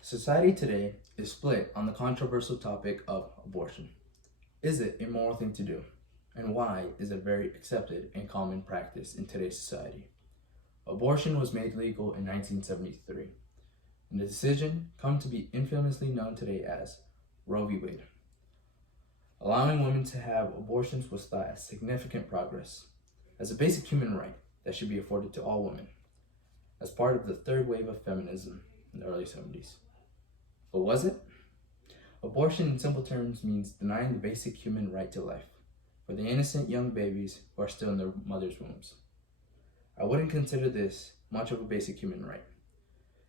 Society today is split on the controversial topic of abortion. Is it a moral thing to do? And why is it very accepted and common practice in today's society? Abortion was made legal in 1973, and the decision come to be infamously known today as Roe v. Wade. Allowing women to have abortions was thought as significant progress, as a basic human right that should be afforded to all women, as part of the third wave of feminism in the early 70s. But was it? Abortion in simple terms means denying the basic human right to life for the innocent young babies who are still in their mother's wombs. I wouldn't consider this much of a basic human right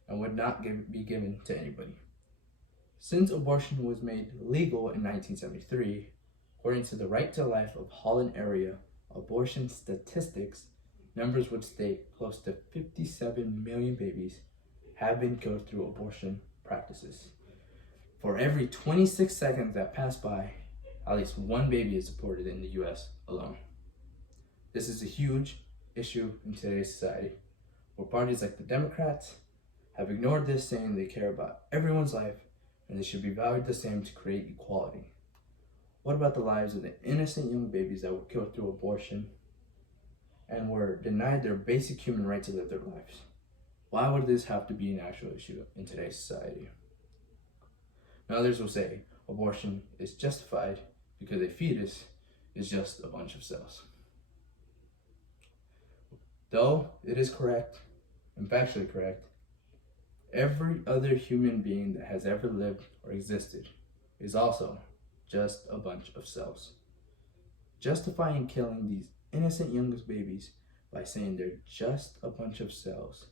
and would not be given to anybody. Since abortion was made legal in 1973, according to the Right to Life of Holland area abortion statistics, numbers would state close to 57 million babies have been killed through abortion practices. For every 26 seconds that pass by, at least one baby is aborted in the US alone. This is a huge issue in today's society, where parties like the Democrats have ignored this, saying they care about everyone's life and they should be valued the same to create equality. What about the lives of the innocent young babies that were killed through abortion and were denied their basic human right to live their lives? Why would this have to be an actual issue in today's society? Now others will say abortion is justified because a fetus is just a bunch of cells. Though it is correct and factually correct, every other human being that has ever lived or existed is also just a bunch of cells. Justifying killing these innocent youngest babies by saying they're just a bunch of cells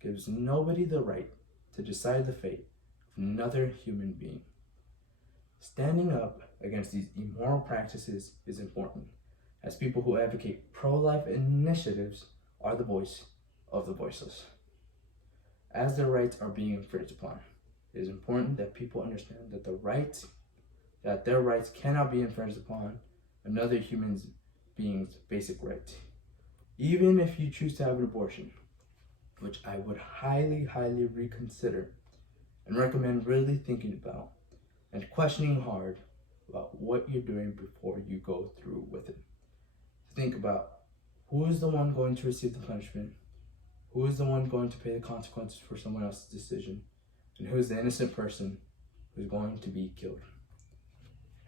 gives nobody the right to decide the fate of another human being. Standing up against these immoral practices is important, as people who advocate pro-life initiatives are the voice of the voiceless. As their rights are being infringed upon, it is important that people understand that their rights cannot be infringed upon another human being's basic right. Even if you choose to have an abortion, which I would highly reconsider and recommend really thinking about and questioning hard about what you're doing before you go through with it. Think about who is the one going to receive the punishment, who is the one going to pay the consequences for someone else's decision, and who is the innocent person who's going to be killed.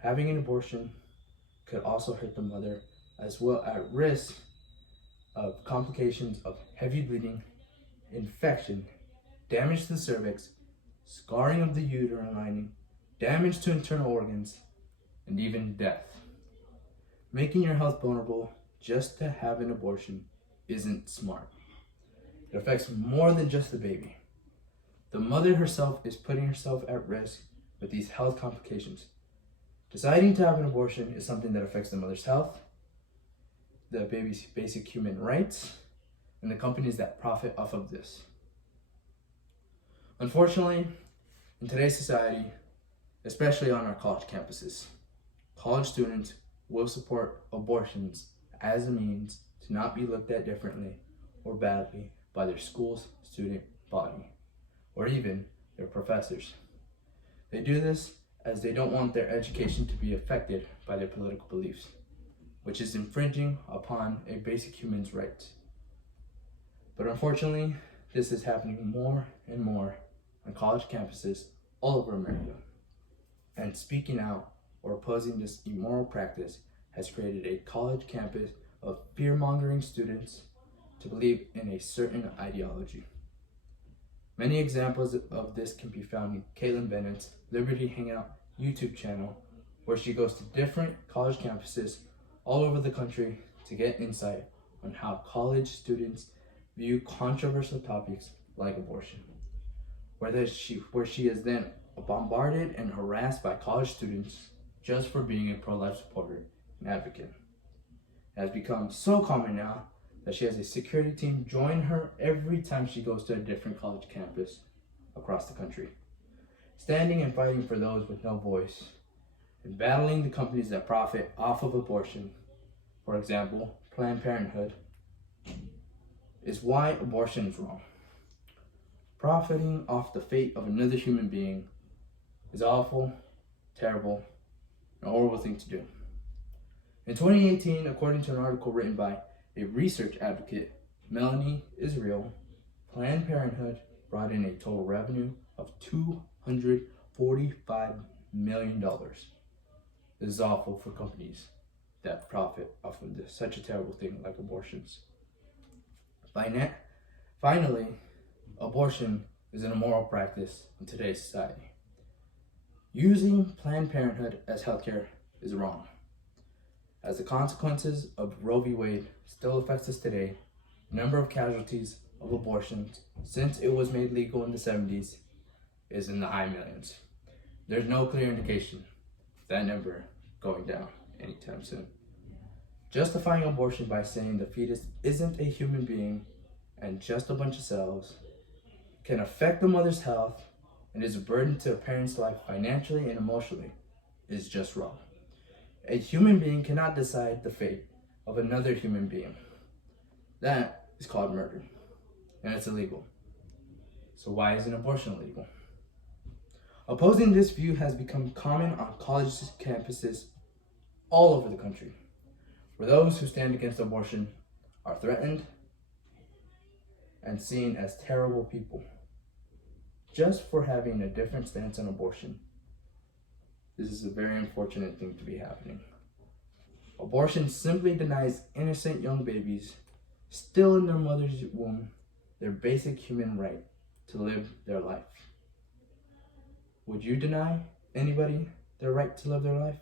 Having an abortion could also hurt the mother, as well at risk of complications of heavy bleeding, infection, damage to the cervix, scarring of the uterine lining, damage to internal organs, and even death. Making your health vulnerable just to have an abortion isn't smart. It affects more than just the baby. The mother herself is putting herself at risk with these health complications. Deciding to have an abortion is something that affects the mother's health, the baby's basic human rights, and the companies that profit off of this. Unfortunately, in today's society, especially on our college campuses, college students will support abortions as a means to not be looked at differently or badly by their school's student body, or even their professors. They do this as they don't want their education to be affected by their political beliefs, which is infringing upon a basic human's rights. But unfortunately, this is happening more and more on college campuses all over America. And speaking out or opposing this immoral practice has created a college campus of fear-mongering students to believe in a certain ideology. Many examples of this can be found in Caitlin Bennett's Liberty Hangout YouTube channel, where she goes to different college campuses all over the country to get insight on how college students view controversial topics like abortion, where she is then bombarded and harassed by college students just for being a pro-life supporter and advocate. It has become so common now that she has a security team join her every time she goes to a different college campus across the country, standing and fighting for those with no voice, and battling the companies that profit off of abortion. For example, Planned Parenthood is why abortion is wrong. Profiting off the fate of another human being is awful, terrible, and a horrible thing to do. In 2018, according to an article written by a research advocate, Melanie Israel, Planned Parenthood brought in a total revenue of $245 million. This is awful for companies that profit off of such a terrible thing like abortions. Finally, abortion is an immoral practice in today's society. Using Planned Parenthood as healthcare is wrong, as the consequences of Roe v. Wade still affects us today. The number of casualties of abortions since it was made legal in the 70s is in the high millions. There's no clear indication of that number going down anytime soon. Justifying abortion by saying the fetus isn't a human being and just a bunch of cells can affect the mother's health and is a burden to a parent's life financially and emotionally is just wrong. A human being cannot decide the fate of another human being. That is called murder, and it's illegal. So why isn't abortion illegal? Opposing this view has become common on college campuses all over the country, where those who stand against abortion are threatened and seen as terrible people just for having a different stance on abortion. This is a very unfortunate thing to be happening. Abortion simply denies innocent young babies still in their mother's womb their basic human right to live their life. Would you deny anybody their right to live their life?